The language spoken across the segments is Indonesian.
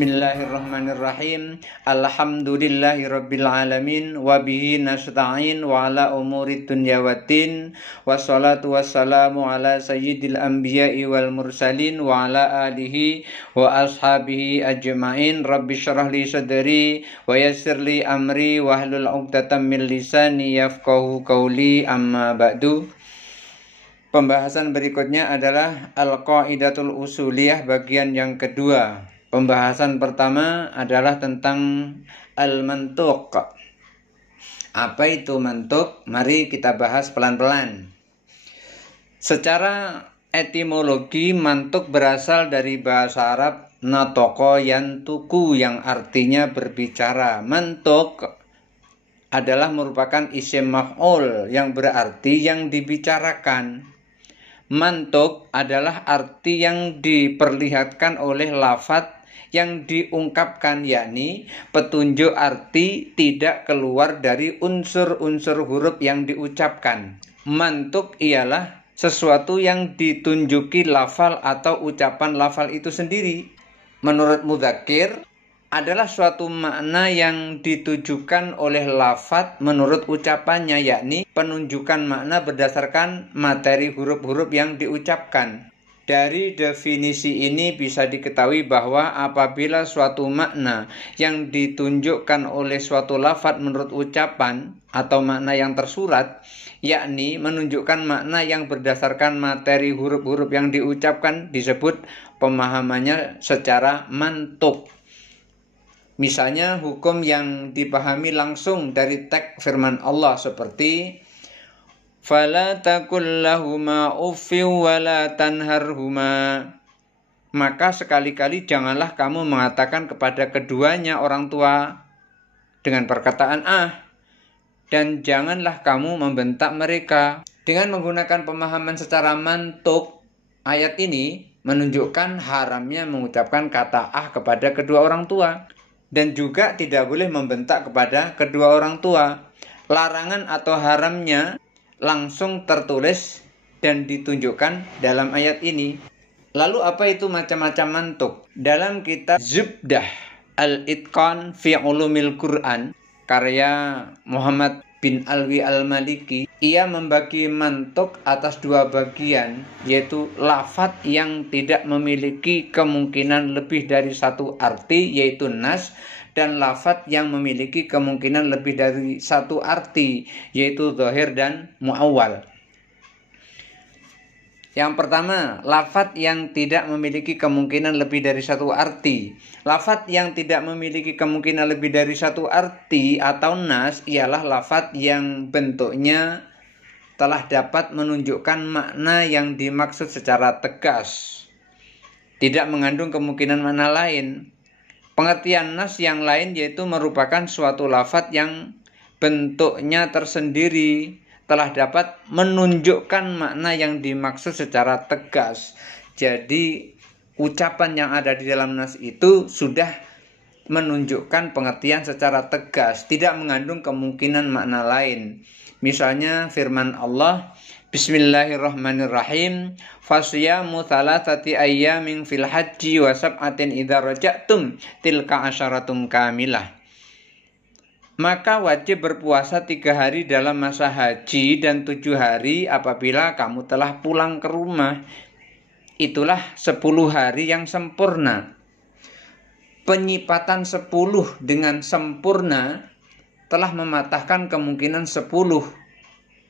Bismillahirrahmanirrahim. Alhamdulillahirabbil alamin wa bihi nasta'in wa ala umuri dunya waddin. Wassalatu wassalamu ala sayyidil anbiya'i wal mursalin wa ala alihi wa ashabihi ajma'in. Rabbi syrah li sadri wa yassir li amri wa hlul 'uqdatam min lisani yafqahu qawli, amma ba'du. Pembahasan berikutnya adalah Al-Qaidatul Usuliyah bagian yang kedua. Pembahasan pertama adalah tentang al-mantuq. Apa itu mantuq? Mari kita bahas pelan-pelan. Secara etimologi, mantuq berasal dari bahasa Arab natoko yantuku yang artinya berbicara. Mantuq adalah merupakan isim maf'ul yang berarti yang dibicarakan. Mantuq adalah arti yang diperlihatkan oleh lafadz yang diungkapkan, yakni petunjuk arti tidak keluar dari unsur-unsur huruf yang diucapkan. Mantuq ialah sesuatu yang ditunjuki lafal atau ucapan lafal itu sendiri. Menurut Mudzakir, adalah suatu makna yang ditujukan oleh lafadz menurut ucapannya, yakni penunjukan makna berdasarkan materi huruf-huruf yang diucapkan. Dari definisi ini bisa diketahui bahwa apabila suatu makna yang ditunjukkan oleh suatu lafadz menurut ucapan atau makna yang tersurat, yakni menunjukkan makna yang berdasarkan materi huruf-huruf yang diucapkan, disebut pemahamannya secara mantuq. Misalnya hukum yang dipahami langsung dari teks firman Allah seperti fala taqul lahuma uffin wala tanharhuma. Maka sekali-kali janganlah kamu mengatakan kepada keduanya orang tua dengan perkataan dan janganlah kamu membentak mereka. Dengan menggunakan pemahaman secara mantuq, ayat ini menunjukkan haramnya mengucapkan kata kepada kedua orang tua. Dan juga tidak boleh membentak kepada kedua orang tua. Larangan atau haramnya langsung tertulis dan ditunjukkan dalam ayat ini. Lalu apa itu macam-macam mantuq? Dalam kitab Zubdah Al-Itqan fi Ulumil Quran karya Muhammad bin Alwi Al-Maliki, ia membagi mantuq atas dua bagian, yaitu lafadz yang tidak memiliki kemungkinan lebih dari satu arti, yaitu nas, dan lafadz yang memiliki kemungkinan lebih dari satu arti, yaitu zahir dan muawwal. Yang pertama, lafadz yang tidak memiliki kemungkinan lebih dari satu arti. Lafadz yang tidak memiliki kemungkinan lebih dari satu arti atau nas ialah lafadz yang bentuknya telah dapat menunjukkan makna yang dimaksud secara tegas, tidak mengandung kemungkinan makna lain. Pengertian nas yang lain yaitu merupakan suatu lafadz yang bentuknya tersendiri, telah dapat menunjukkan makna yang dimaksud secara tegas. Jadi ucapan yang ada di dalam nas itu sudah menunjukkan pengertian secara tegas, tidak mengandung kemungkinan makna lain. Misalnya firman Allah, Bismillahirrahmanirrahim, fasyamu thalathati ayyamin fil haji wa sab'atin idza raja'tum tilka asyaratun kamilah. Maka wajib berpuasa 3 hari dalam masa haji dan 7 hari apabila kamu telah pulang ke rumah. Itulah 10 hari yang sempurna. Penyipatan 10 dengan sempurna telah mematahkan kemungkinan 10.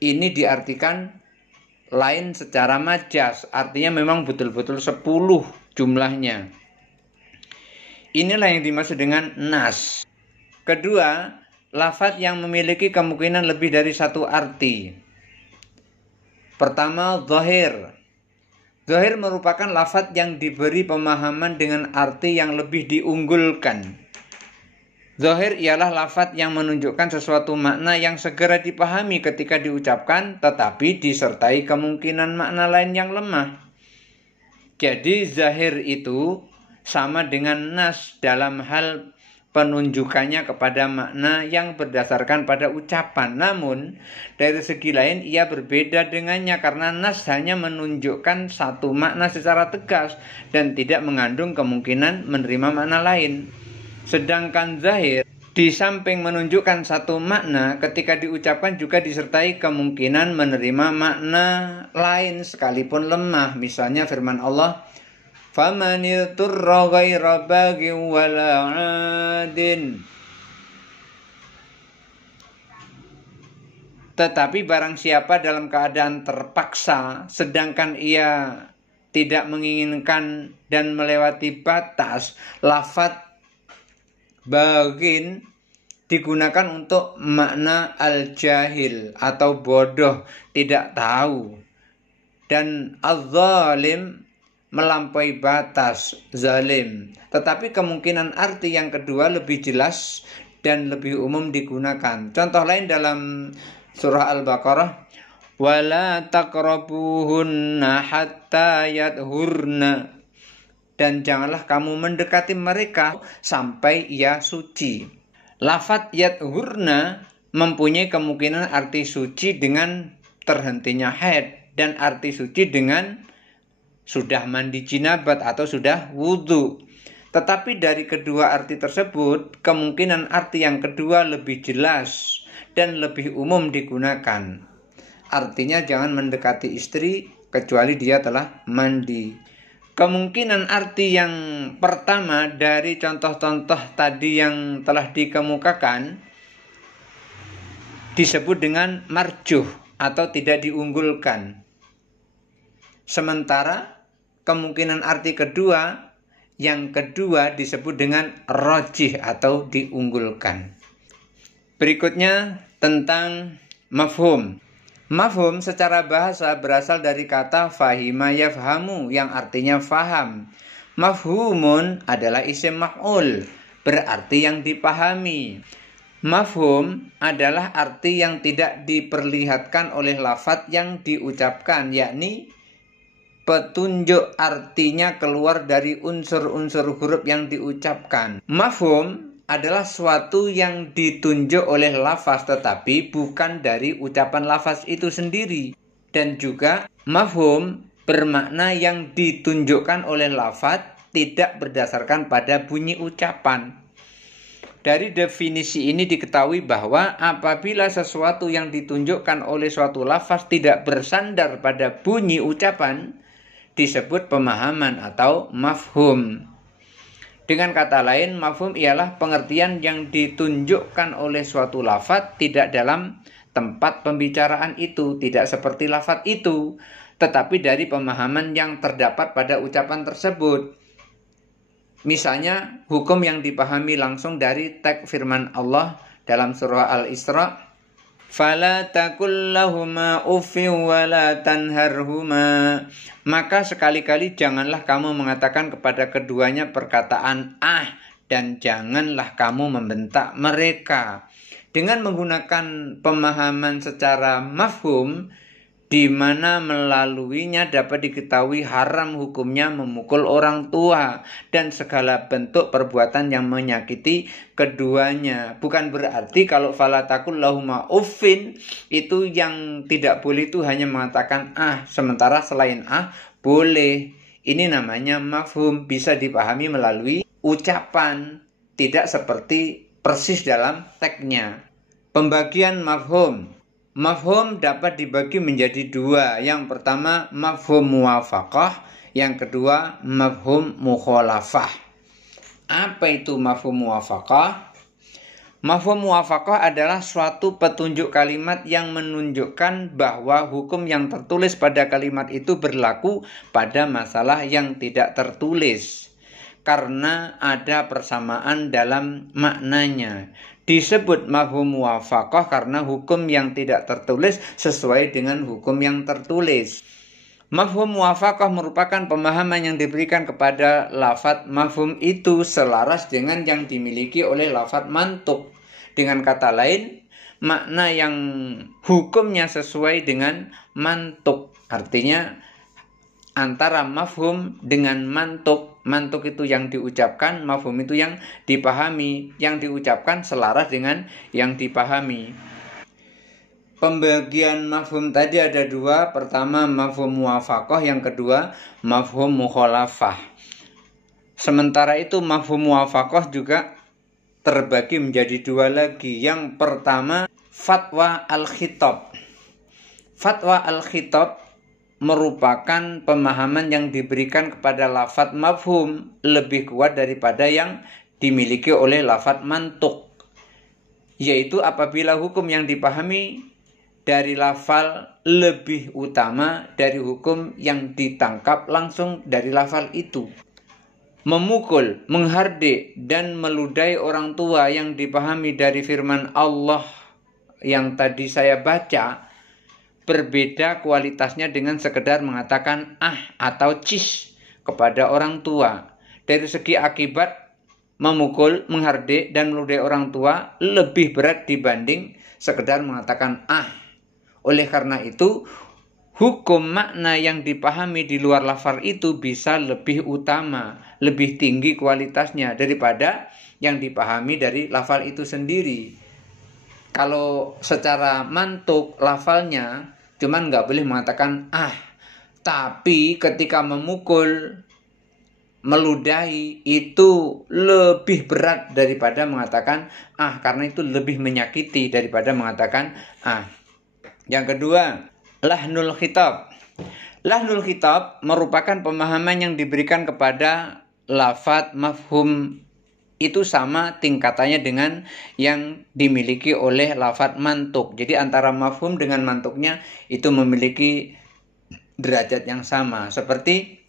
Ini diartikan lain secara majas, artinya memang betul-betul 10 jumlahnya. Inilah yang dimaksud dengan nas. Kedua, lafadz yang memiliki kemungkinan lebih dari satu arti. Pertama, zahir. Zahir merupakan lafadz yang diberi pemahaman dengan arti yang lebih diunggulkan. Zahir ialah lafadz yang menunjukkan sesuatu makna yang segera dipahami ketika diucapkan, tetapi disertai kemungkinan makna lain yang lemah. Jadi zahir itu sama dengan nas dalam hal penunjukannya kepada makna yang berdasarkan pada ucapan. Namun, dari segi lain ia berbeda dengannya karena nas hanya menunjukkan satu makna secara tegas dan tidak mengandung kemungkinan menerima makna lain. Sedangkan zahir di samping menunjukkan satu makna, ketika diucapkan juga disertai kemungkinan menerima makna lain sekalipun lemah. Misalnya firman Allah, فَمَنِ اضْطُرَّ غَيْرَ بَاغٍ وَلَا عَادٍ. Tetapi barang siapa dalam keadaan terpaksa, sedangkan ia tidak menginginkan dan melewati batas, lafadz bagin digunakan untuk makna al-jahil atau bodoh, tidak tahu. Dan al-zalim melampaui batas, zalim. Tetapi kemungkinan arti yang kedua lebih jelas dan lebih umum digunakan. Contoh lain dalam surah Al-Baqarah, wala taqrabuhunna hatta yadhurna, dan janganlah kamu mendekati mereka sampai ia suci. Lafadz yadhurna mempunyai kemungkinan arti suci dengan terhentinya haid dan arti suci dengan sudah mandi jinabat atau sudah wudhu. Tetapi dari kedua arti tersebut, kemungkinan arti yang kedua lebih jelas dan lebih umum digunakan. Artinya jangan mendekati istri kecuali dia telah mandi. Kemungkinan arti yang pertama dari contoh-contoh tadi yang telah dikemukakan disebut dengan marjuh atau tidak diunggulkan. Sementara kemungkinan arti kedua, yang kedua disebut dengan rajih atau diunggulkan. Berikutnya tentang mafhum. Mafhum secara bahasa berasal dari kata fahima yafhamu yang artinya faham. Mafhumun adalah isim maf'ul, berarti yang dipahami. Mafhum adalah arti yang tidak diperlihatkan oleh lafadz yang diucapkan, yakni petunjuk artinya keluar dari unsur-unsur huruf yang diucapkan. Mafhum adalah suatu yang ditunjuk oleh lafaz tetapi bukan dari ucapan lafaz itu sendiri. Dan juga mafhum bermakna yang ditunjukkan oleh lafaz tidak berdasarkan pada bunyi ucapan. Dari definisi ini diketahui bahwa apabila sesuatu yang ditunjukkan oleh suatu lafaz tidak bersandar pada bunyi ucapan, disebut pemahaman atau mafhum. Dengan kata lain, mafhum ialah pengertian yang ditunjukkan oleh suatu lafadz tidak dalam tempat pembicaraan itu, tidak seperti lafadz itu, tetapi dari pemahaman yang terdapat pada ucapan tersebut. Misalnya, hukum yang dipahami langsung dari teks firman Allah dalam surah Al-Isra, fala taqul lahuma uffin wala tanharhuma, maka sekali-kali janganlah kamu mengatakan kepada keduanya perkataan dan janganlah kamu membentak mereka. Dengan menggunakan pemahaman secara mafhum, di mana melaluinya dapat diketahui haram hukumnya memukul orang tua dan segala bentuk perbuatan yang menyakiti keduanya. Bukan berarti kalau fala taqul lahuma uffin itu yang tidak boleh itu hanya mengatakan sementara selain boleh. Ini namanya mafhum, bisa dipahami melalui ucapan, tidak seperti persis dalam teksnya. Pembagian mafhum. Mafhum dapat dibagi menjadi dua. Yang pertama mafhum muwafaqah, yang kedua mafhum mukhalafah. Apa itu mafhum muwafaqah? Mafhum muwafaqah adalah suatu petunjuk kalimat yang menunjukkan bahwa hukum yang tertulis pada kalimat itu berlaku pada masalah yang tidak tertulis karena ada persamaan dalam maknanya. Disebut mafhum muwafaqah karena hukum yang tidak tertulis sesuai dengan hukum yang tertulis. Mafhum muwafaqah merupakan pemahaman yang diberikan kepada lafadz mafhum itu selaras dengan yang dimiliki oleh lafadz mantuk. Dengan kata lain, makna yang hukumnya sesuai dengan mantuk. Artinya antara mafhum dengan mantuk Mantuk itu yang diucapkan, mafhum itu yang dipahami. Yang diucapkan selaras dengan yang dipahami. Pembagian mafhum tadi ada dua. Pertama mafhum muwafaqah, yang kedua mafhum mukhalafah. Sementara itu mafhum muwafaqah juga terbagi menjadi dua lagi. Yang pertama fatwa al-khitab. Fatwa al-khitab merupakan pemahaman yang diberikan kepada lafadz mafhum lebih kuat daripada yang dimiliki oleh lafadz mantuk, yaitu apabila hukum yang dipahami dari lafal lebih utama dari hukum yang ditangkap langsung dari lafal itu. Memukul, menghardik, dan meludahi orang tua yang dipahami dari firman Allah yang tadi saya baca berbeda kualitasnya dengan sekedar mengatakan atau cis kepada orang tua. Dari segi akibat, memukul, menghardik, dan meludahi orang tua lebih berat dibanding sekedar mengatakan Oleh karena itu, hukum makna yang dipahami di luar lafal itu bisa lebih utama, lebih tinggi kualitasnya daripada yang dipahami dari lafal itu sendiri. Kalau secara mantuk lafalnya cuman nggak boleh mengatakan tapi ketika memukul, meludahi itu lebih berat daripada mengatakan karena itu lebih menyakiti daripada mengatakan Yang kedua, lahnul khitab. Lahnul khitab merupakan pemahaman yang diberikan kepada lafadz mafhum itu sama tingkatannya dengan yang dimiliki oleh lafadz mantuk. Jadi antara mafhum dengan mantuknya itu memiliki derajat yang sama. Seperti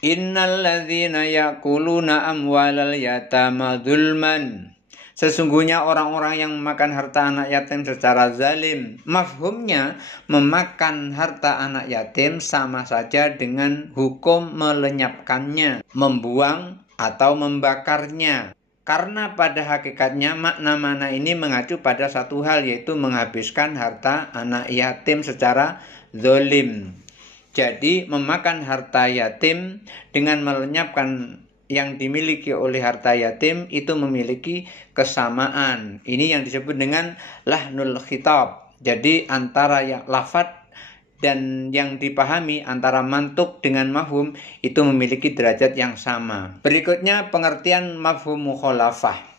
innal ladzina yaquluna amwalal yatama dzulman. Sesungguhnya orang-orang yang memakan harta anak yatim secara zalim. Mafhumnya memakan harta anak yatim sama saja dengan hukum melenyapkannya, membuang atau membakarnya. Karena pada hakikatnya makna-makna ini mengacu pada satu hal, yaitu menghabiskan harta anak yatim secara zalim. Jadi memakan harta yatim dengan melenyapkan yang dimiliki oleh harta yatim itu memiliki kesamaan. Ini yang disebut dengan lahnul khitab. Jadi antara yang lafadz dan yang dipahami, antara mantuk dengan mafhum itu memiliki derajat yang sama. Berikutnya pengertian mafhum mukhalafah.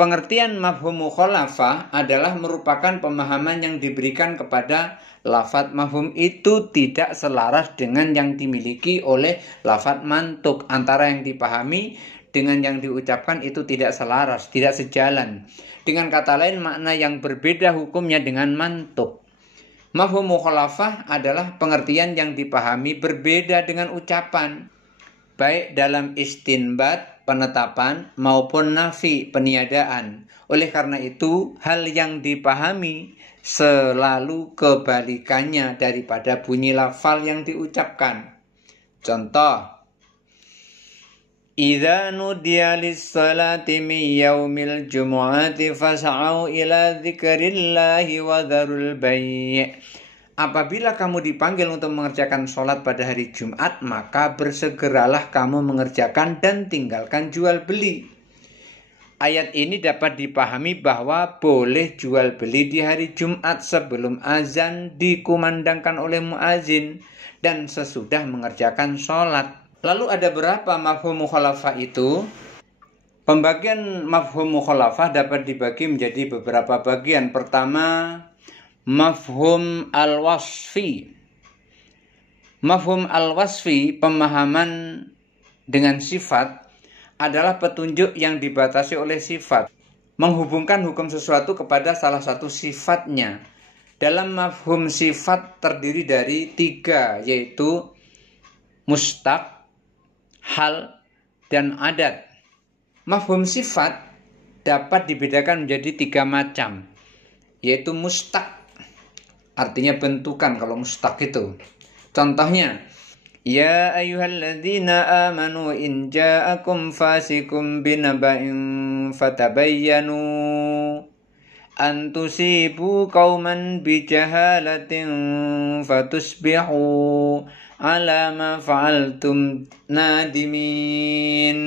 Pengertian mafhum mukhalafah adalah merupakan pemahaman yang diberikan kepada lafadz mafhum itu tidak selaras dengan yang dimiliki oleh lafadz mantuk. Antara yang dipahami dengan yang diucapkan itu tidak selaras, tidak sejalan. Dengan kata lain, makna yang berbeda hukumnya dengan mantuk. Mafhum mukhalafah adalah pengertian yang dipahami berbeda dengan ucapan, baik dalam istinbat, penetapan, maupun nafi, peniadaan. Oleh karena itu, hal yang dipahami selalu kebalikannya daripada bunyi lafal yang diucapkan. Contoh, idza nudiya lis-salati min yaumil jumu'ati fas'au ila dzikrillahi wa dzarul bai'. Apabila kamu dipanggil untuk mengerjakan sholat pada hari Jumat, maka bersegeralah kamu mengerjakan dan tinggalkan jual beli. Ayat ini dapat dipahami bahwa boleh jual beli di hari Jumat sebelum azan dikumandangkan oleh muazin dan sesudah mengerjakan sholat. Lalu ada berapa mafhum mukhalafah itu? Pembagian mafhum mukhalafah dapat dibagi menjadi beberapa bagian. Pertama, mafhum al-wasfi. Mafhum al-wasfi, pemahaman dengan sifat, adalah petunjuk yang dibatasi oleh sifat, menghubungkan hukum sesuatu kepada salah satu sifatnya. Dalam mafhum sifat terdiri dari 3, yaitu mustaq, hal, dan adat. Mafhum sifat dapat dibedakan menjadi 3 macam, yaitu mustaq, artinya bentukan kalau mustaq itu. Contohnya, ya ayyuhalladzina amanu in ja'akum fasikum binaba'in fatabayyanu an tusibu qauman bijahalatin fatusbihu ala ma fa'altum nadimin.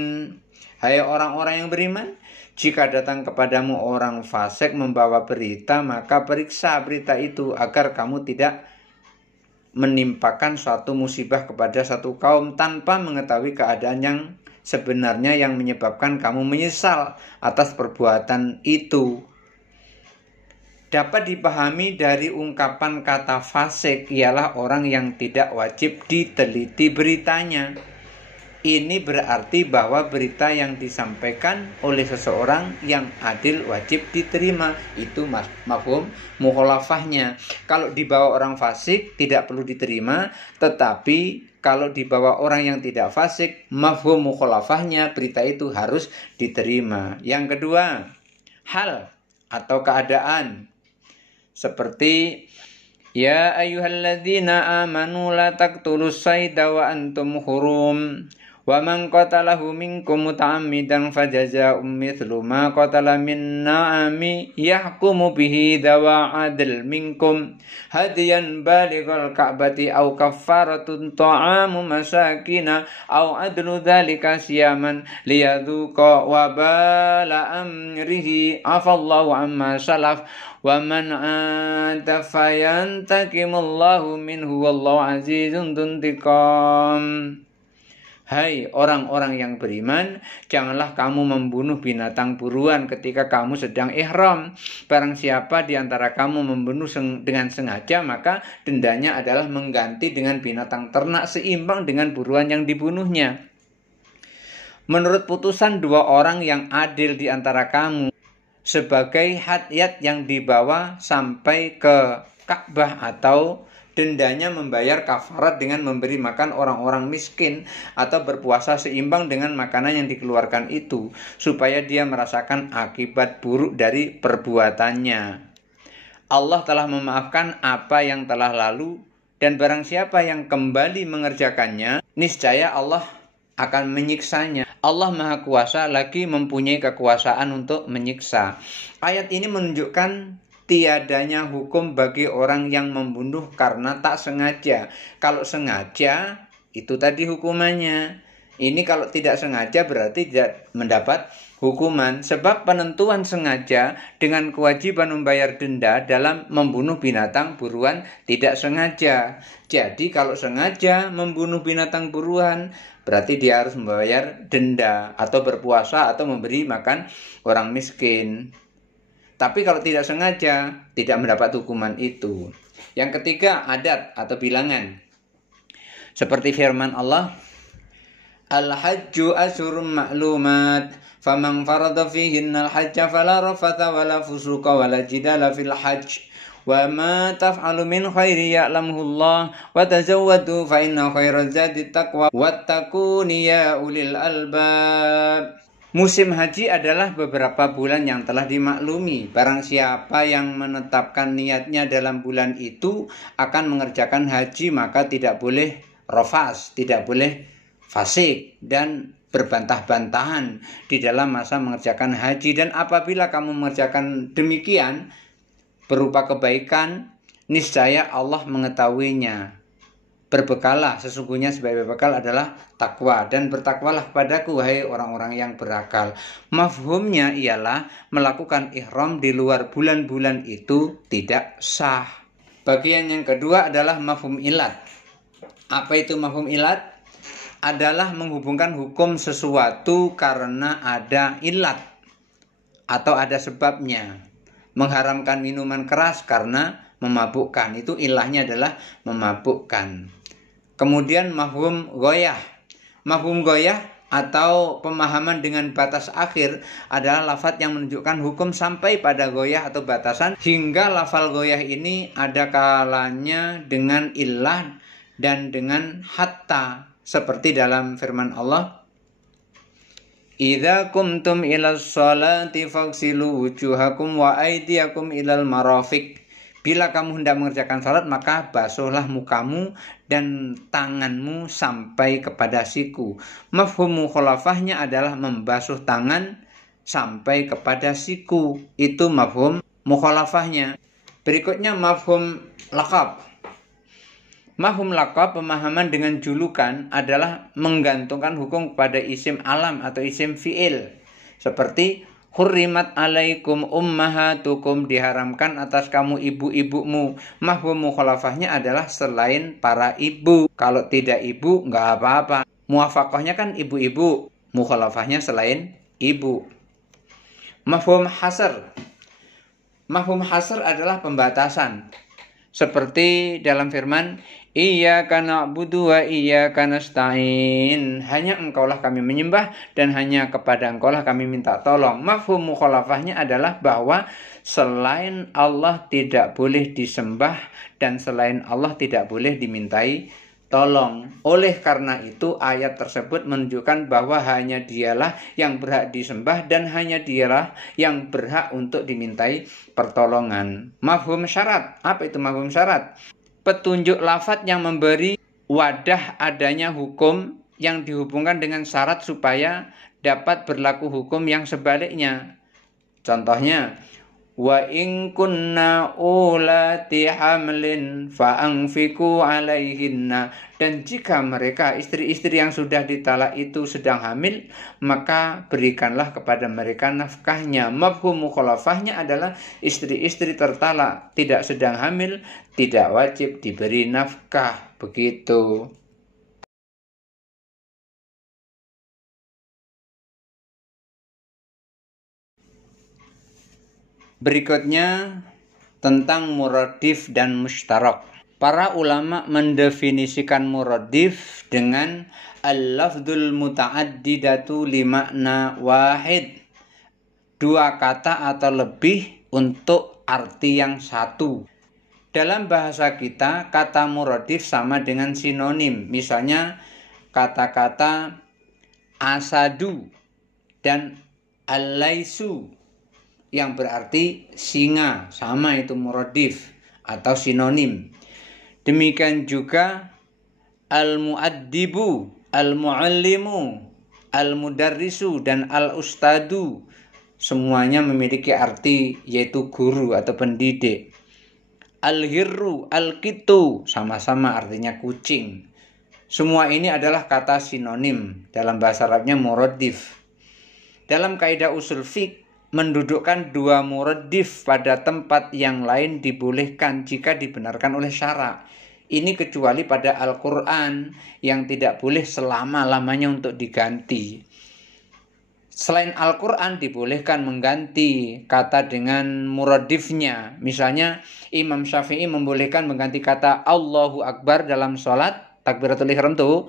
Hai orang-orang yang beriman, jika datang kepadamu orang fasik membawa berita, maka periksa berita itu agar kamu tidak menimpakan suatu musibah kepada satu kaum tanpa mengetahui keadaan yang sebenarnya yang menyebabkan kamu menyesal atas perbuatan itu. Dapat dipahami dari ungkapan kata fasik ialah orang yang tidak wajib diteliti beritanya. Ini berarti bahwa berita yang disampaikan oleh seseorang yang adil wajib diterima. Itu mafhum mukhalafahnya. Kalau dibawa orang fasik tidak perlu diterima, tetapi kalau dibawa orang yang tidak fasik, mafhum mukhalafahnya berita itu harus diterima. Yang kedua, hal atau keadaan. Seperti ya ayyuhalladzina amanu la taqtulus sayda wa antum hurum. Wa man qatalahu minkum muta'ammidan fajazaa'un mithlu ma qatala min na'ami yahkumu bihi dawa 'adl minkum hadiyan balighal ka'bati aw kaffaratun ta'amu masakina aw adlu dzalika siyaman liyadhuqa wabala amrihi afallahu amma salaf wa man 'ada fayantakimullahu minhu wallahu 'azizun dzuntiqam. Hai orang-orang yang beriman, janganlah kamu membunuh binatang buruan ketika kamu sedang ihram. Barang siapa di antara kamu membunuh dengan sengaja, maka dendanya adalah mengganti dengan binatang ternak seimbang dengan buruan yang dibunuhnya. Menurut putusan dua orang yang adil di antara kamu, sebagai hadyat yang dibawa sampai ke Ka'bah, atau dendanya membayar kafarat dengan memberi makan orang-orang miskin atau berpuasa seimbang dengan makanan yang dikeluarkan itu, supaya dia merasakan akibat buruk dari perbuatannya. Allah telah memaafkan apa yang telah lalu, dan barang siapa yang kembali mengerjakannya, niscaya Allah akan menyiksanya. Allah Maha Kuasa lagi mempunyai kekuasaan untuk menyiksa. Ayat ini menunjukkan tiadanya hukum bagi orang yang membunuh karena tak sengaja. Kalau sengaja, itu tadi hukumannya. Ini kalau tidak sengaja berarti tidak mendapat hukuman. Sebab penentuan sengaja dengan kewajiban membayar denda dalam membunuh binatang buruan tidak sengaja. Jadi kalau sengaja membunuh binatang buruan, berarti dia harus membayar denda atau berpuasa atau memberi makan orang miskin. Tapi kalau tidak sengaja, tidak mendapat hukuman itu. Yang ketiga, adat atau bilangan. Seperti firman Allah, Al-hajju asyurum ma'lumat, faman farada fihinnal hajja fala rafatha wala fusuqa wala jidala fil hajj, wa ma taf'alu min khairi ya'lamuhu Allah, wa tazawwadu fa inna khairaz zadi taqwa wattaquni ya ulil albab. Musim haji adalah beberapa bulan yang telah dimaklumi. Barang siapa yang menetapkan niatnya dalam bulan itu akan mengerjakan haji, maka tidak boleh rofas, tidak boleh fasik dan berbantah-bantahan di dalam masa mengerjakan haji. Dan apabila kamu mengerjakan demikian berupa kebaikan, niscaya Allah mengetahuinya. Berbekalah, sesungguhnya sebagai bekal adalah takwa, dan bertakwalah kepadaku wahai orang-orang yang berakal. Mafhumnya ialah melakukan ihram di luar bulan-bulan itu tidak sah. Bagian yang kedua adalah mafhum ilat. Apa itu mafhum ilat? Adalah menghubungkan hukum sesuatu karena ada ilat atau ada sebabnya. Mengharamkan minuman keras karena memabukkan, itu ilahnya adalah memabukkan. Kemudian mafhum ghoyah. Mafhum ghoyah atau pemahaman dengan batas akhir adalah lafadz yang menunjukkan hukum sampai pada ghoyah atau batasan, hingga lafal ghoyah ini ada kalanya dengan ilah dan dengan hatta, seperti dalam firman Allah, Idza kumtum ilas sholati faghsilu wujuhakum wa aydiyakum ilal marafiq. Bila kamu hendak mengerjakan salat, maka basuhlah mukamu dan tanganmu sampai kepada siku. Mafhum mukhalafahnya adalah membasuh tangan sampai kepada siku. Itu mafhum mukhalafahnya. Berikutnya mafhum laqab. Mafhum laqab, pemahaman dengan julukan, adalah menggantungkan hukum kepada isim alam atau isim fi'il. Seperti hurrimat alaikum ummahatukum, diharamkan atas kamu ibu-ibumu. Mafhum mukhalafahnya adalah selain para ibu. Kalau tidak ibu nggak apa-apa. Muwafaqahnya kan ibu-ibu, mukhalafahnya selain ibu. Mafhum hasr. Mafhum hasr adalah pembatasan. Seperti dalam firman, Iyyaka na'budu wa iyyaka nasta'in. Hanya engkaulah kami menyembah dan hanya kepada engkaulah kami minta tolong. Mafhum mukhalafahnya adalah bahwa selain Allah tidak boleh disembah dan selain Allah tidak boleh dimintai tolong. Oleh karena itu ayat tersebut menunjukkan bahwa hanya dialah yang berhak disembah dan hanya dialah yang berhak untuk dimintai pertolongan. Mafhum syarat. Apa itu mafhum syarat? Petunjuk lafadz yang memberi wadah adanya hukum yang dihubungkan dengan syarat supaya dapat berlaku hukum yang sebaliknya. Contohnya, wa in kunna ulati hamlin fa'anfiku alaihinna, dan jika mereka istri-istri yang sudah ditalak itu sedang hamil, maka berikanlah kepada mereka nafkahnya. Mafhum mukhalafahnya adalah istri-istri tertalak tidak sedang hamil tidak wajib diberi nafkah. Begitu. Berikutnya tentang muradif dan mustarak. Para ulama mendefinisikan muradif dengan al-lafdzul muta'addidatu limakna wahid. Dua kata atau lebih untuk arti yang satu. Dalam bahasa kita, kata muradif sama dengan sinonim. Misalnya kata-kata asadu dan al-laisu yang berarti singa, sama itu muradif atau sinonim. Demikian juga al-muaddibu, al-muallimu, al-mudarrisu dan al-ustadu, semuanya memiliki arti yaitu guru atau pendidik. Al-hirru, al-kitu, sama-sama artinya kucing. Semua ini adalah kata sinonim, dalam bahasa Arabnya muradif. Dalam kaidah usul fiqh, mendudukkan dua muradif pada tempat yang lain dibolehkan jika dibenarkan oleh syara. Ini kecuali pada Al-Quran yang tidak boleh selama-lamanya untuk diganti. Selain Al-Quran dibolehkan mengganti kata dengan muradifnya. Misalnya Imam Syafi'i membolehkan mengganti kata Allahu Akbar dalam sholat takbiratul ihram itu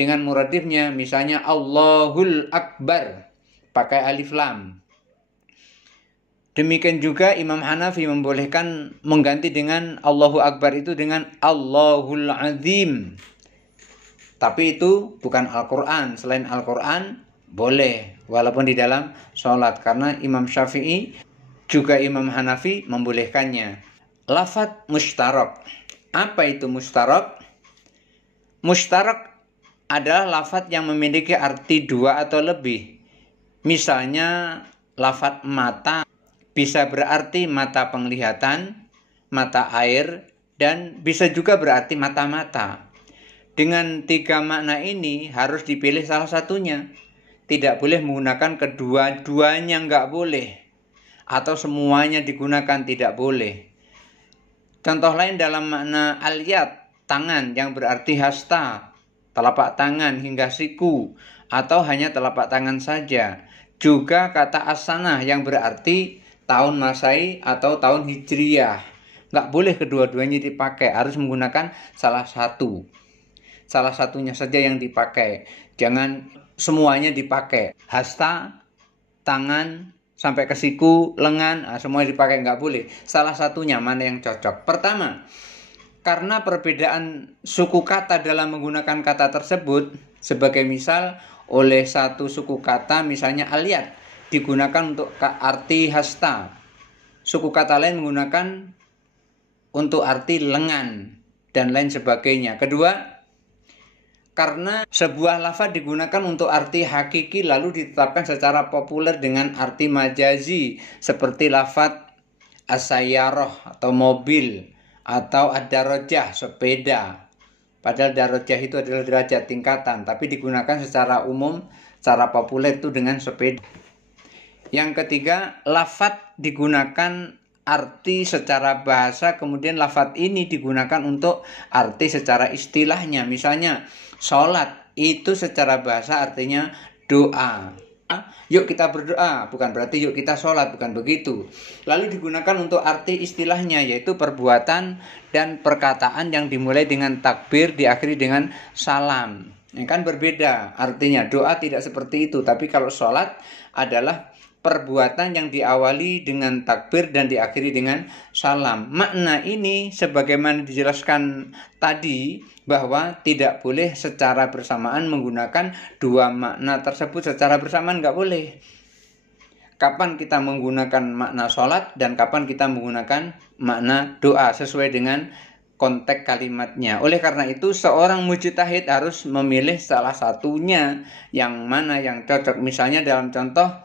dengan muradifnya. Misalnya Allahul Akbar pakai alif lam. Demikian juga Imam Hanafi membolehkan mengganti dengan Allahu Akbar itu dengan Allahul Azim. Tapi itu bukan Al-Quran. Selain Al-Quran boleh, walaupun di dalam sholat. Karena Imam Syafi'i juga Imam Hanafi membolehkannya. Lafadz mustarak. Apa itu mustarak? Mustarak adalah lafadz yang memiliki arti dua atau lebih. Misalnya lafadz mata bisa berarti mata penglihatan, mata air, dan bisa juga berarti mata-mata. Dengan tiga makna ini harus dipilih salah satunya. Tidak boleh menggunakan kedua-duanya, nggak boleh. Atau semuanya digunakan, tidak boleh. Contoh lain dalam makna al-yad, tangan, yang berarti hasta, telapak tangan hingga siku, atau hanya telapak tangan saja. Juga kata as-sanah yang berarti tahun Masehi atau tahun Hijriyah. Nggak boleh kedua-duanya dipakai, harus menggunakan salah satu. Salah satunya saja yang dipakai. Jangan semuanya dipakai. Hasta, tangan, sampai ke siku, lengan, semuanya dipakai, nggak boleh. Salah satunya mana yang cocok. Pertama, karena perbedaan suku kata dalam menggunakan kata tersebut. Sebagai misal, oleh satu suku kata misalnya al-yad digunakan untuk arti hasta. Suku kata lain menggunakan untuk arti lengan dan lain sebagainya. Kedua, karena sebuah lafaz digunakan untuk arti hakiki lalu ditetapkan secara populer dengan arti majazi seperti lafaz as-sayyarah atau mobil atau ad-darajah sepeda. Padahal darajah itu adalah derajat tingkatan, tapi digunakan secara umum, secara populer itu dengan sepeda. Yang ketiga, lafadz digunakan arti secara bahasa, kemudian lafadz ini digunakan untuk arti secara istilahnya. Misalnya, sholat itu secara bahasa artinya doa. Yuk kita berdoa, bukan berarti yuk kita sholat, bukan begitu. Lalu digunakan untuk arti istilahnya, yaitu perbuatan dan perkataan yang dimulai dengan takbir, diakhiri dengan salam. Ini kan berbeda artinya. Doa tidak seperti itu, tapi kalau sholat adalah perbuatan yang diawali dengan takbir dan diakhiri dengan salam. Makna ini sebagaimana dijelaskan tadi, bahwa tidak boleh secara bersamaan menggunakan dua makna tersebut secara bersamaan, nggak boleh. Kapan kita menggunakan makna sholat dan kapan kita menggunakan makna doa sesuai dengan konteks kalimatnya. Oleh karena itu seorang mujtahid harus memilih salah satunya yang mana yang cocok. Misalnya dalam contoh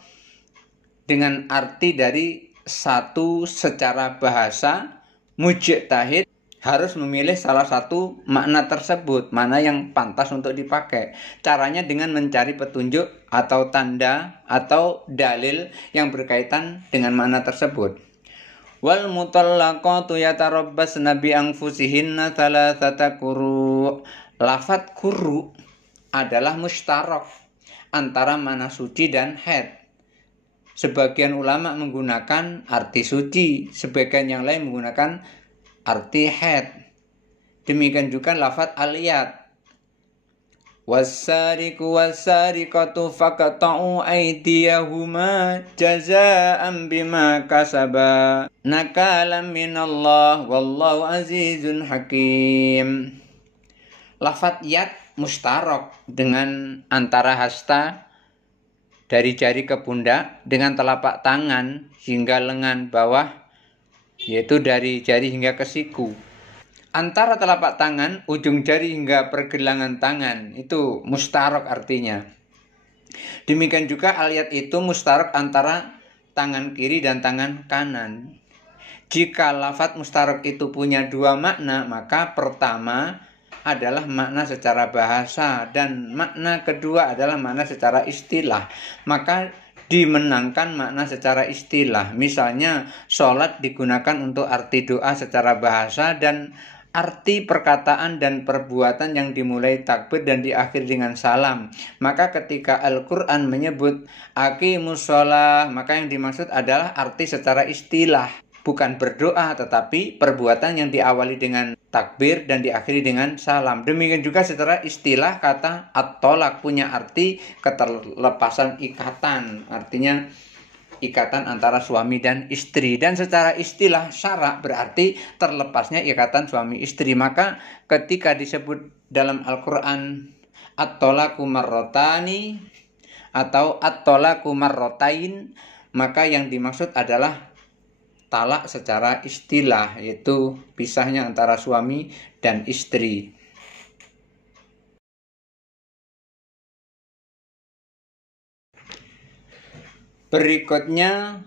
dengan arti dari satu secara bahasa, mujtahid harus memilih salah satu makna tersebut, mana yang pantas untuk dipakai. Caranya dengan mencari petunjuk atau tanda atau dalil yang berkaitan dengan makna tersebut. Wal mutallaqatu yatarabbasna bi anfusihinna thalathata quru. Lafadz quru adalah mustarak antara mana suci dan haid. Sebagian ulama menggunakan arti suci, sebagian yang lain menggunakan arti haid. Demikian juga lafadz aliyat. Wassariqu wassariqatu faqta'u aydiyahuma jazaa'an bima kasaba nakalam minallah wallahu azizun hakim. Lafadz yad mustarak dengan antara hasta dari jari ke pundak dengan telapak tangan hingga lengan bawah, yaitu dari jari hingga ke siku. Antara telapak tangan, ujung jari hingga pergelangan tangan, itu mustarak artinya. Demikian juga aliyat itu mustarak antara tangan kiri dan tangan kanan. Jika lafadz mustarak itu punya dua makna, maka pertama adalah makna secara bahasa dan makna kedua adalah makna secara istilah. Maka dimenangkan makna secara istilah. Misalnya sholat digunakan untuk arti doa secara bahasa dan arti perkataan dan perbuatan yang dimulai takbir dan diakhiri dengan salam. Maka ketika Al-Quran menyebut aqimus sholah, maka yang dimaksud adalah arti secara istilah, bukan berdoa tetapi perbuatan yang diawali dengan takbir dan diakhiri dengan salam. Demikian juga secara istilah kata at-tolak punya arti keterlepasan ikatan, artinya ikatan antara suami dan istri. Dan secara istilah syarak berarti terlepasnya ikatan suami istri. Maka ketika disebut dalam Al-Quran at-tolaku marrotani atau at-tolaku marrotain, maka yang dimaksud adalah talak secara istilah, yaitu pisahnya antara suami dan istri. Berikutnya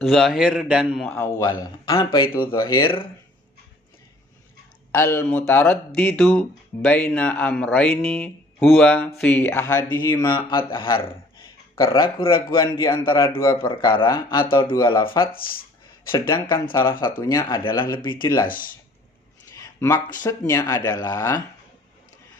zahir dan muawwal. Apa itu zahir? Al-mutaraddidu baina amraini huwa fi ahadihima adhar. Keraguan-raguan di antara dua perkara atau dua lafadz, sedangkan salah satunya adalah lebih jelas. Maksudnya adalah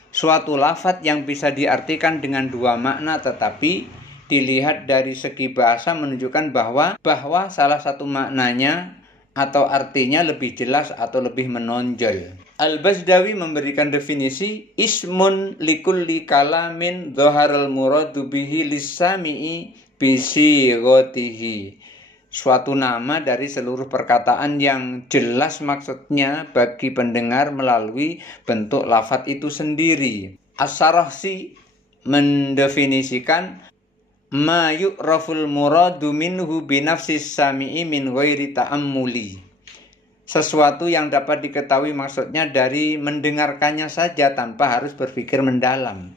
suatu lafadz yang bisa diartikan dengan dua makna tetapi dilihat dari segi bahasa menunjukkan bahwa salah satu maknanya atau artinya lebih jelas atau lebih menonjol. Al-Bazdawi memberikan definisi ismun likulli kalamin dhaharal muradu bihi lis-sami'i bisighotihi. Suatu nama dari seluruh perkataan yang jelas maksudnya bagi pendengar melalui bentuk lafadz itu sendiri. As-Sarakhsi mendefinisikan ma yu'raful muradu minhu binafsis sami'i min ghairi ta'ammuli. Sesuatu yang dapat diketahui maksudnya dari mendengarkannya saja tanpa harus berpikir mendalam.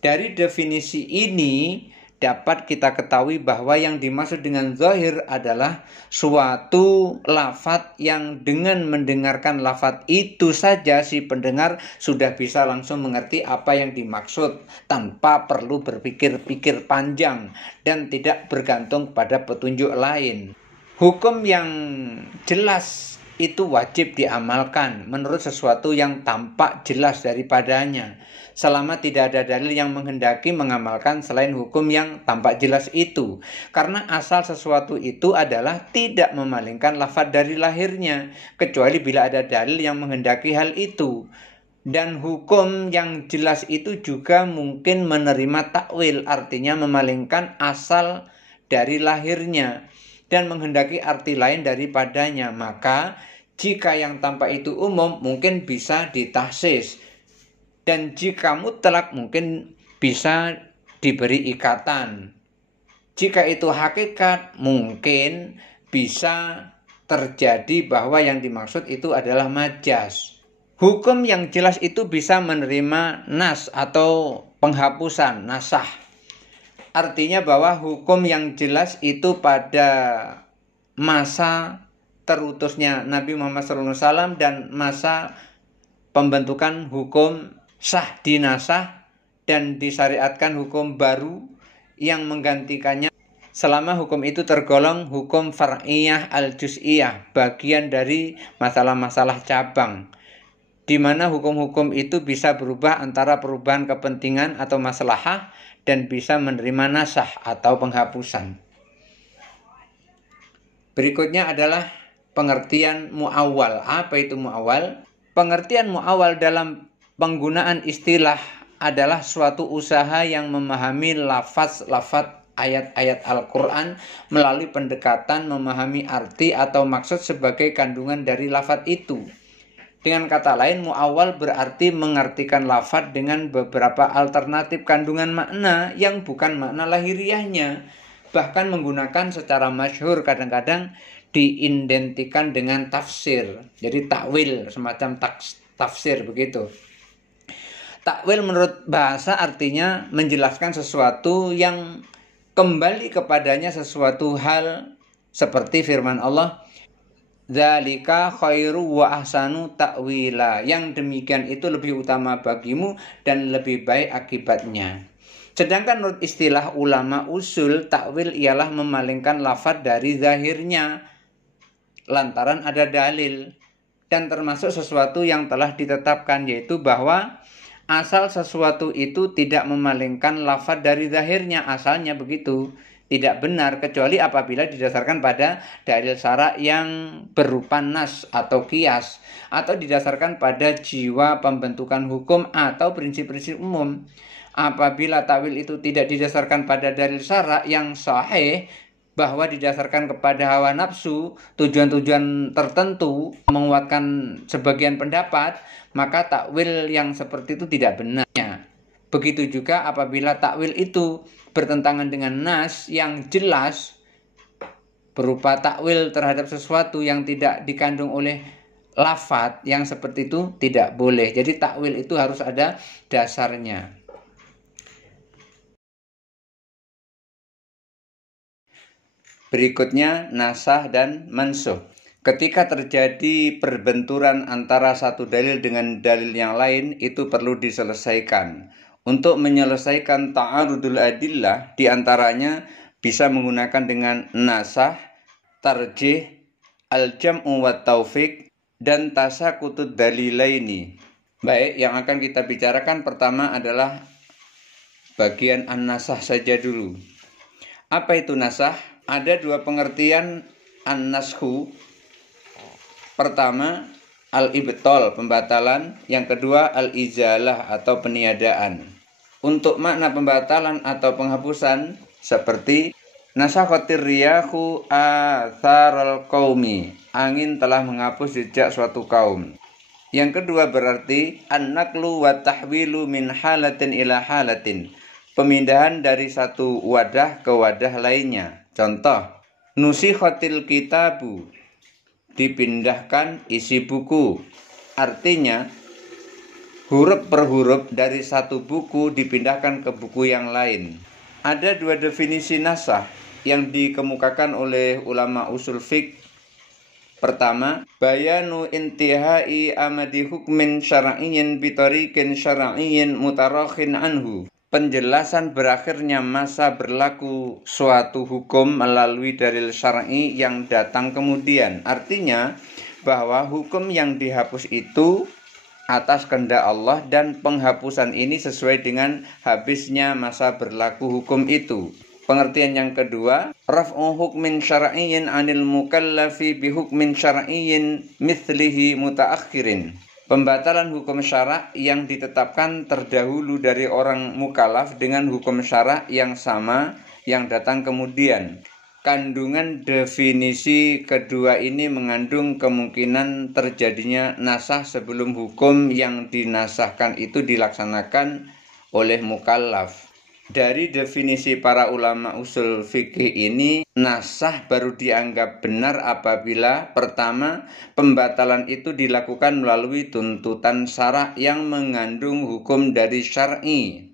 Dari definisi ini dapat kita ketahui bahwa yang dimaksud dengan zahir adalah suatu lafadz yang dengan mendengarkan lafadz itu saja si pendengar sudah bisa langsung mengerti apa yang dimaksud tanpa perlu berpikir-pikir panjang dan tidak bergantung pada petunjuk lain. Hukum yang jelas itu wajib diamalkan menurut sesuatu yang tampak jelas daripadanya, selama tidak ada dalil yang menghendaki mengamalkan selain hukum yang tampak jelas itu. Karena asal sesuatu itu adalah tidak memalingkan lafadz dari lahirnya, kecuali bila ada dalil yang menghendaki hal itu. Dan hukum yang jelas itu juga mungkin menerima takwil, artinya memalingkan asal dari lahirnya dan menghendaki arti lain daripadanya. Maka jika yang tampak itu umum mungkin bisa ditahsis, dan jika mutlak mungkin bisa diberi ikatan. Jika itu hakikat mungkin bisa terjadi bahwa yang dimaksud itu adalah majaz. Hukum yang jelas itu bisa menerima nas atau penghapusan, nasah. Artinya bahwa hukum yang jelas itu pada masa terutusnya Nabi Muhammad SAW dan masa pembentukan hukum sah dinasah dan disyariatkan hukum baru yang menggantikannya, selama hukum itu tergolong hukum far'iyah al-juz'iyah, bagian dari masalah-masalah cabang, di mana hukum-hukum itu bisa berubah antara perubahan kepentingan atau maslahah dan bisa menerima nasah atau penghapusan. Berikutnya adalah pengertian mu'awwal. Apa itu mu'awwal? Pengertian mu'awwal dalam penggunaan istilah adalah suatu usaha yang memahami lafaz-lafaz ayat-ayat Al-Quran melalui pendekatan memahami arti atau maksud sebagai kandungan dari lafaz itu. Dengan kata lain, mu'awwal berarti mengartikan lafaz dengan beberapa alternatif kandungan makna yang bukan makna lahiriahnya. Bahkan menggunakan secara masyhur kadang-kadang diidentikan dengan tafsir. Jadi takwil, semacam tafsir begitu. Takwil menurut bahasa artinya menjelaskan sesuatu yang kembali kepadanya sesuatu hal, seperti firman Allah, dzalika khairu wa ahsanu ta'wila, yang demikian itu lebih utama bagimu dan lebih baik akibatnya. Sedangkan menurut istilah ulama usul, takwil ialah memalingkan lafadz dari zahirnya lantaran ada dalil, dan termasuk sesuatu yang telah ditetapkan, yaitu bahwa asal sesuatu itu tidak memalingkan lafadz dari zahirnya, asalnya begitu. Tidak benar kecuali apabila didasarkan pada dalil syara' yang berupa nas atau qiyas, atau didasarkan pada jiwa pembentukan hukum atau prinsip-prinsip umum. Apabila takwil itu tidak didasarkan pada dalil syara' yang sahih, bahwa didasarkan kepada hawa nafsu, tujuan-tujuan tertentu, menguatkan sebagian pendapat, maka takwil yang seperti itu tidak benar. Begitu juga apabila takwil itu bertentangan dengan nas yang jelas, berupa takwil terhadap sesuatu yang tidak dikandung oleh lafadz, yang seperti itu tidak boleh. Jadi takwil itu harus ada dasarnya. Berikutnya nasah dan mansukh. Ketika terjadi perbenturan antara satu dalil dengan dalil yang lain, itu perlu diselesaikan. Untuk menyelesaikan ta'arudul adillah, diantaranya bisa menggunakan dengan nasah, tarjih, al-jam'u wa taufiq, dan tasakutud dalilaini. Baik, yang akan kita bicarakan pertama adalah bagian an-nasah saja dulu. Apa itu nasah? Ada dua pengertian an-nashu. Pertama, al-ibtal, pembatalan. Yang kedua, al-izalah atau peniadaan. Untuk makna pembatalan atau penghapusan, seperti nasakhatir riyahu atharal qaumi, angin telah menghapus jejak suatu kaum. Yang kedua berarti an-naqlu wa tahwilu min halatin ila halatin, pemindahan dari satu wadah ke wadah lainnya. Contoh, nusikhatil kitabu, dipindahkan isi buku. Artinya huruf per huruf dari satu buku dipindahkan ke buku yang lain. Ada dua definisi nasah yang dikemukakan oleh ulama usul fiqh. Pertama, bayanu intihai amadi hukmin syara'iyyin bitariqin syara'iyyin mutarakhin anhu. Penjelasan berakhirnya masa berlaku suatu hukum melalui dalil syar'i yang datang kemudian. Artinya bahwa hukum yang dihapus itu atas kehendak Allah dan penghapusan ini sesuai dengan habisnya masa berlaku hukum itu. Pengertian yang kedua, raf'u hukmin syar'iyyin 'anil mukallafi bi hukmin syar'iyyin mithlihi mutaakhirin. Pembatalan hukum syara' yang ditetapkan terdahulu dari orang mukallaf dengan hukum syara' yang sama yang datang kemudian. Kandungan definisi kedua ini mengandung kemungkinan terjadinya nasah sebelum hukum yang dinasahkan itu dilaksanakan oleh mukallaf. Dari definisi para ulama usul fikih ini, nasah baru dianggap benar apabila pertama, pembatalan itu dilakukan melalui tuntutan syara' yang mengandung hukum dari syar'i,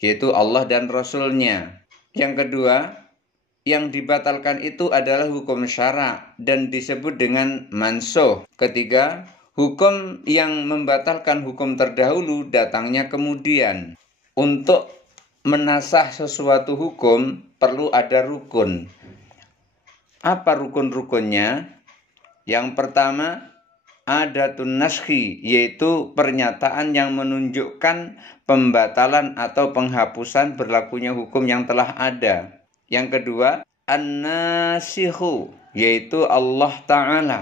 yaitu Allah dan Rasul-Nya. Yang kedua, yang dibatalkan itu adalah hukum syara' dan disebut dengan mansukh. Ketiga, hukum yang membatalkan hukum terdahulu datangnya kemudian. Untuk menasah sesuatu hukum perlu ada rukun. Apa rukun-rukunnya? Yang pertama, adatun naskhi, yaitu pernyataan yang menunjukkan pembatalan atau penghapusan berlakunya hukum yang telah ada. Yang kedua, an-nasikhu, yaitu Allah Ta'ala,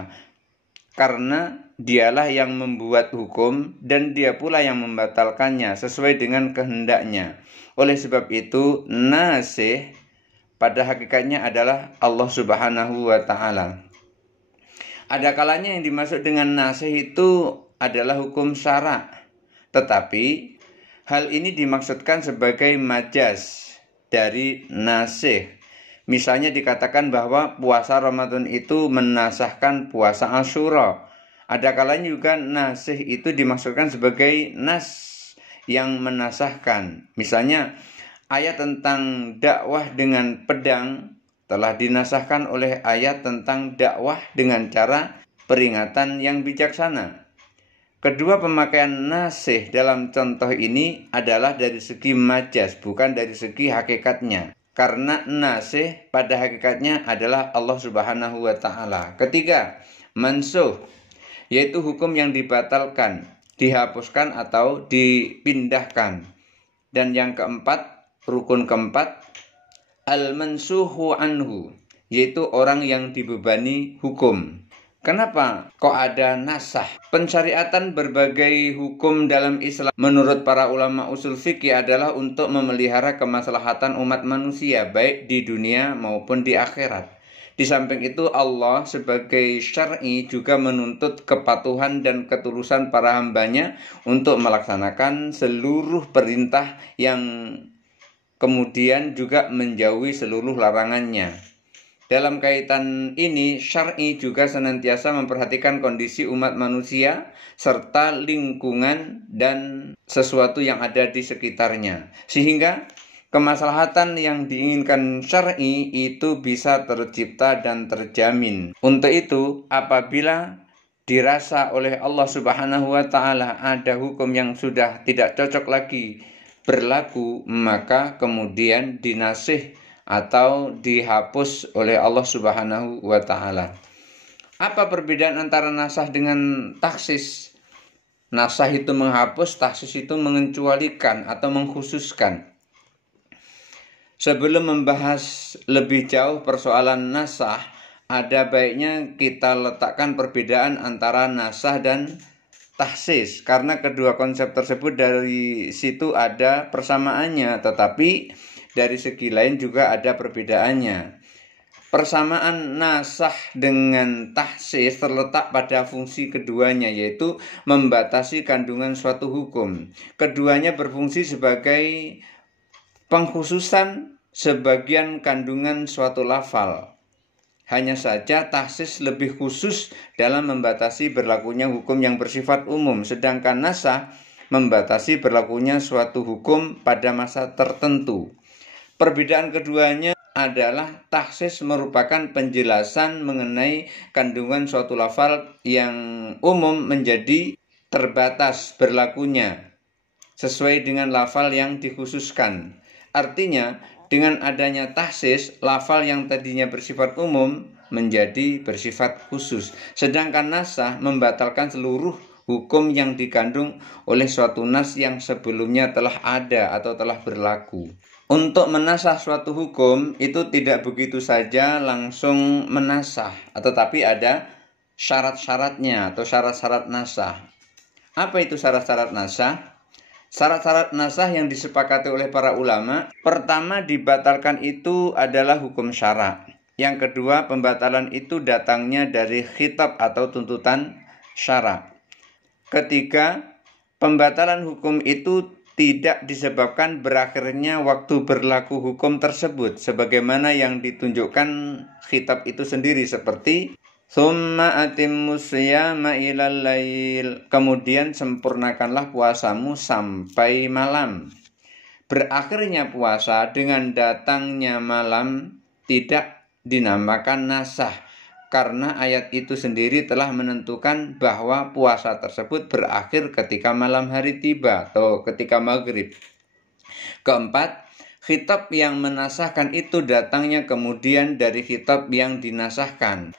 karena dialah yang membuat hukum dan dia pula yang membatalkannya sesuai dengan kehendaknya. Oleh sebab itu, nasikh pada hakikatnya adalah Allah Subhanahu wa Ta'ala. Ada kalanya yang dimaksud dengan nasikh itu adalah hukum syara', tetapi hal ini dimaksudkan sebagai majaz dari nasikh. Misalnya dikatakan bahwa puasa Ramadan itu menasahkan puasa Asyura. Ada kalanya juga nasikh itu dimaksudkan sebagai nas yang menasahkan. Misalnya ayat tentang dakwah dengan pedang telah dinasahkan oleh ayat tentang dakwah dengan cara peringatan yang bijaksana. Kedua pemakaian nasikh dalam contoh ini adalah dari segi majaz, bukan dari segi hakikatnya. Karena nasikh pada hakikatnya adalah Allah Subhanahu wa Ta'ala. Ketiga, mansukh, yaitu hukum yang dibatalkan, dihapuskan atau dipindahkan. Dan yang keempat, rukun keempat, al-mansukhu anhu, yaitu orang yang dibebani hukum. Kenapa kok ada nasah? Pensyariatan berbagai hukum dalam Islam menurut para ulama usul fikih adalah untuk memelihara kemaslahatan umat manusia baik di dunia maupun di akhirat. Di samping itu Allah sebagai syar'i juga menuntut kepatuhan dan ketulusan para hambanya untuk melaksanakan seluruh perintah yang kemudian juga menjauhi seluruh larangannya. Dalam kaitan ini, syar'i juga senantiasa memperhatikan kondisi umat manusia serta lingkungan dan sesuatu yang ada di sekitarnya. Sehingga kemaslahatan yang diinginkan syar'i itu bisa tercipta dan terjamin. Untuk itu, apabila dirasa oleh Allah Subhanahu wa Ta'ala ada hukum yang sudah tidak cocok lagi berlaku, maka kemudian dinasikh atau dihapus oleh Allah Subhanahu wa Ta'ala. Apa perbedaan antara nasah dengan taksis? Nasah itu menghapus, taksis itu mengecualikan atau mengkhususkan. Sebelum membahas lebih jauh persoalan nasah, ada baiknya kita letakkan perbedaan antara nasah dan taksis, karena kedua konsep tersebut dari situ ada persamaannya, tetapi dari segi lain juga ada perbedaannya. Persamaan nasah dengan taksis terletak pada fungsi keduanya, yaitu membatasi kandungan suatu hukum. Keduanya berfungsi sebagai pengkhususan sebagian kandungan suatu lafal. Hanya saja taksis lebih khusus dalam membatasi berlakunya hukum yang bersifat umum, sedangkan nasah membatasi berlakunya suatu hukum pada masa tertentu. Perbedaan keduanya adalah tahsis merupakan penjelasan mengenai kandungan suatu lafal yang umum menjadi terbatas berlakunya sesuai dengan lafal yang dikhususkan. Artinya, dengan adanya tahsis, lafal yang tadinya bersifat umum menjadi bersifat khusus. Sedangkan nasah membatalkan seluruh hukum yang dikandung oleh suatu nas yang sebelumnya telah ada atau telah berlaku. Untuk menasah suatu hukum itu tidak begitu saja langsung menasah, tetapi ada syarat-syaratnya atau syarat-syarat nasah. Apa itu syarat-syarat nasah? Syarat-syarat nasah yang disepakati oleh para ulama, pertama dibatalkan itu adalah hukum syara'. Yang kedua, pembatalan itu datangnya dari khitab atau tuntutan syara'. Ketiga, pembatalan hukum itu tidak disebabkan berakhirnya waktu berlaku hukum tersebut, sebagaimana yang ditunjukkan khitab itu sendiri seperti Tsumma atimmus shiyama ilal lail. Kemudian sempurnakanlah puasamu sampai malam. Berakhirnya puasa dengan datangnya malam tidak dinamakan nasah, karena ayat itu sendiri telah menentukan bahwa puasa tersebut berakhir ketika malam hari tiba atau ketika maghrib. Keempat, khitab yang menasahkan itu datangnya kemudian dari khitab yang dinasahkan.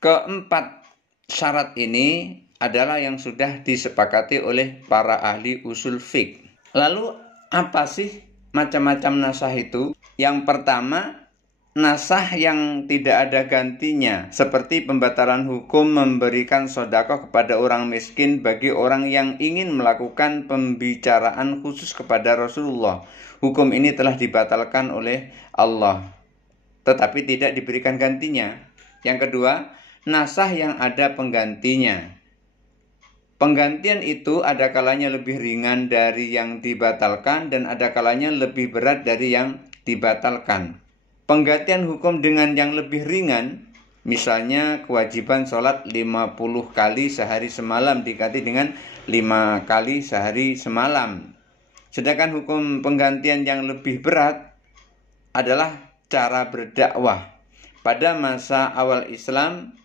Keempat syarat ini adalah yang sudah disepakati oleh para ahli usul fiqh. Lalu apa sih macam-macam nasah itu? Yang pertama, nasah yang tidak ada gantinya, seperti pembatalan hukum memberikan sedekah kepada orang miskin bagi orang yang ingin melakukan pembicaraan khusus kepada Rasulullah. Hukum ini telah dibatalkan oleh Allah, tetapi tidak diberikan gantinya. Yang kedua, nasah yang ada penggantinya. Penggantian itu ada kalanya lebih ringan dari yang dibatalkan dan ada kalanya lebih berat dari yang dibatalkan. Penggantian hukum dengan yang lebih ringan, misalnya kewajiban sholat 50 kali sehari semalam diganti dengan 5 kali sehari semalam. Sedangkan hukum penggantian yang lebih berat adalah cara berdakwah. Pada masa awal Islam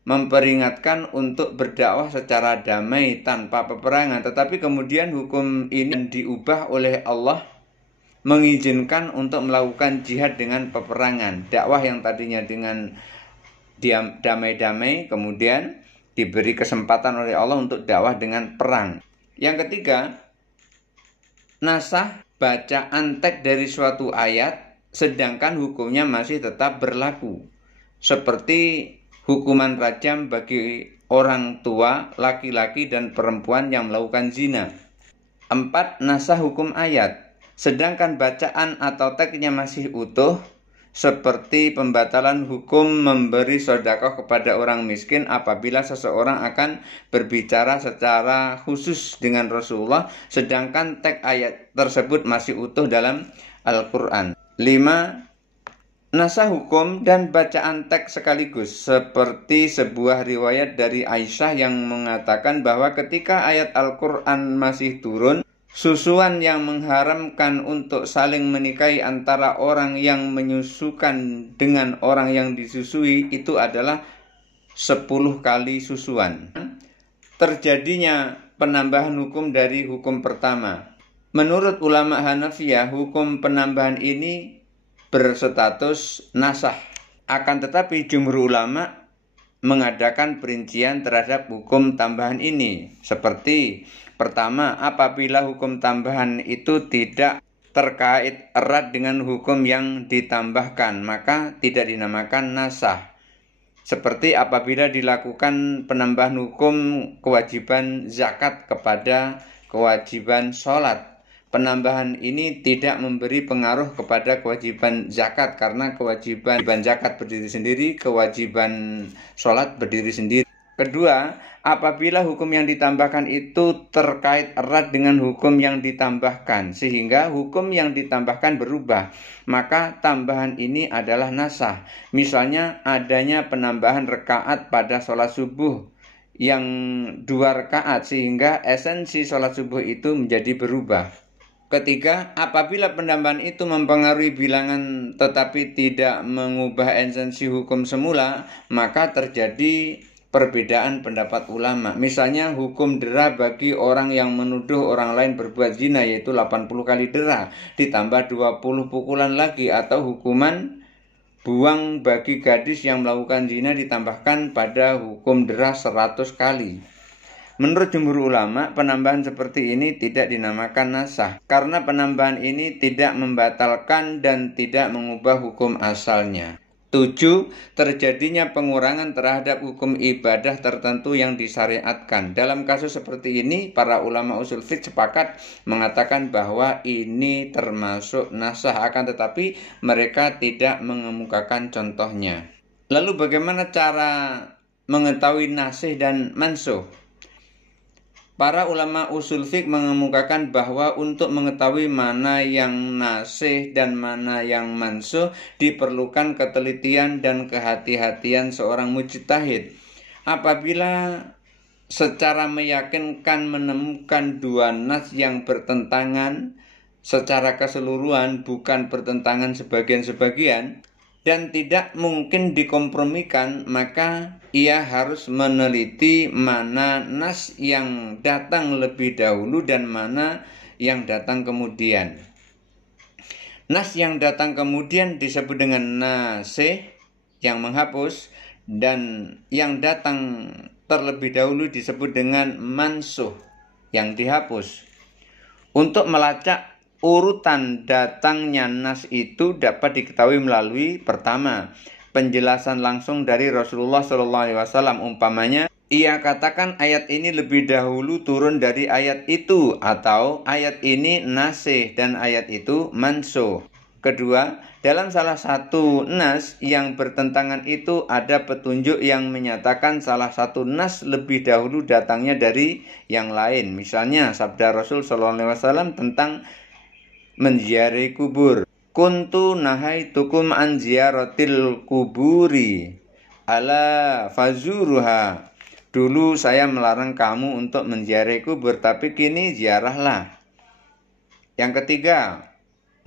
memperingatkan untuk berdakwah secara damai tanpa peperangan, tetapi kemudian hukum ini diubah oleh Allah mengizinkan untuk melakukan jihad dengan peperangan. Dakwah yang tadinya dengan damai-damai kemudian diberi kesempatan oleh Allah untuk dakwah dengan perang. Yang ketiga, nasah bacaan teks dari suatu ayat sedangkan hukumnya masih tetap berlaku, seperti hukuman rajam bagi orang tua, laki-laki dan perempuan yang melakukan zina. 4. Nasah hukum ayat, sedangkan bacaan atau teksnya masih utuh, seperti pembatalan hukum memberi sedekah kepada orang miskin apabila seseorang akan berbicara secara khusus dengan Rasulullah, sedangkan teks ayat tersebut masih utuh dalam Al-Quran. 5. Nasah hukum dan bacaan teks sekaligus, seperti sebuah riwayat dari Aisyah yang mengatakan bahwa ketika ayat Al-Quran masih turun, susuan yang mengharamkan untuk saling menikahi antara orang yang menyusukan dengan orang yang disusui itu adalah 10 kali susuan. Terjadinya penambahan hukum dari hukum pertama. Menurut ulama Hanafiyah, hukum penambahan ini berstatus nasah. Akan tetapi jumhur ulama mengadakan perincian terhadap hukum tambahan ini. Seperti pertama, apabila hukum tambahan itu tidak terkait erat dengan hukum yang ditambahkan, maka tidak dinamakan nasah. Seperti apabila dilakukan penambahan hukum kewajiban zakat kepada kewajiban sholat. Penambahan ini tidak memberi pengaruh kepada kewajiban zakat karena kewajiban zakat berdiri sendiri, kewajiban sholat berdiri sendiri. Kedua, apabila hukum yang ditambahkan itu terkait erat dengan hukum yang ditambahkan sehingga hukum yang ditambahkan berubah, maka tambahan ini adalah nasah. Misalnya adanya penambahan rakaat pada sholat subuh yang 2 rakaat sehingga esensi sholat subuh itu menjadi berubah. Ketiga, apabila penambahan itu mempengaruhi bilangan tetapi tidak mengubah esensi hukum semula, maka terjadi perbedaan pendapat ulama. Misalnya hukum dera bagi orang yang menuduh orang lain berbuat zina yaitu 80 kali dera ditambah 20 pukulan lagi, atau hukuman buang bagi gadis yang melakukan zina ditambahkan pada hukum dera 100 kali. Menurut jumhur ulama, penambahan seperti ini tidak dinamakan nasakh karena penambahan ini tidak membatalkan dan tidak mengubah hukum asalnya. 7. Terjadinya pengurangan terhadap hukum ibadah tertentu yang disyariatkan. Dalam kasus seperti ini, para ulama usul fiqh sepakat mengatakan bahwa ini termasuk nasakh, akan tetapi mereka tidak mengemukakan contohnya. Lalu bagaimana cara mengetahui nasikh dan mansukh? Para ulama usul fiqh mengemukakan bahwa untuk mengetahui mana yang nasikh dan mana yang mansukh diperlukan ketelitian dan kehati-hatian seorang mujtahid. Apabila secara meyakinkan menemukan dua nas yang bertentangan secara keseluruhan, bukan bertentangan sebagian-sebagian, dan tidak mungkin dikompromikan, maka ia harus meneliti mana nas yang datang lebih dahulu dan mana yang datang kemudian. Nas yang datang kemudian disebut dengan nasikh yang menghapus, dan yang datang terlebih dahulu disebut dengan mansukh yang dihapus. Untuk melacak urutan datangnya nas itu dapat diketahui melalui pertama, penjelasan langsung dari Rasulullah SAW. Umpamanya, ia katakan ayat ini lebih dahulu turun dari ayat itu, atau ayat ini nasikh dan ayat itu mansukh. Kedua, dalam salah satu nas yang bertentangan itu ada petunjuk yang menyatakan salah satu nas lebih dahulu datangnya dari yang lain. Misalnya sabda Rasul SAW tentang menziarahi kubur. Kuntu nahaitukum an ziyaratil kuburi ala fazuruha. Dulu saya melarang kamu untuk menziarahi kubur, tapi kini ziarahlah. Yang ketiga,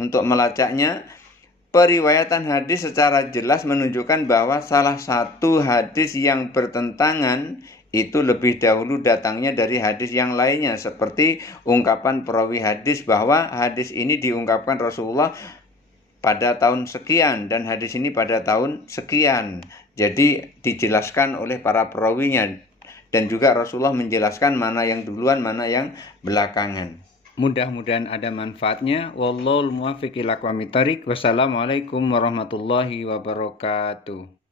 untuk melacaknya, periwayatan hadis secara jelas menunjukkan bahwa salah satu hadis yang bertentangan itu lebih dahulu datangnya dari hadis yang lainnya, seperti ungkapan perawi hadis bahwa hadis ini diungkapkan Rasulullah pada tahun sekian dan hadis ini pada tahun sekian. Jadi dijelaskan oleh para perawinya, dan juga Rasulullah menjelaskan mana yang duluan, mana yang belakangan. Mudah-mudahan ada manfaatnya. Wallahul muwaffiq ila aqwamit thoriq. Wassalamualaikum warahmatullahi wabarakatuh.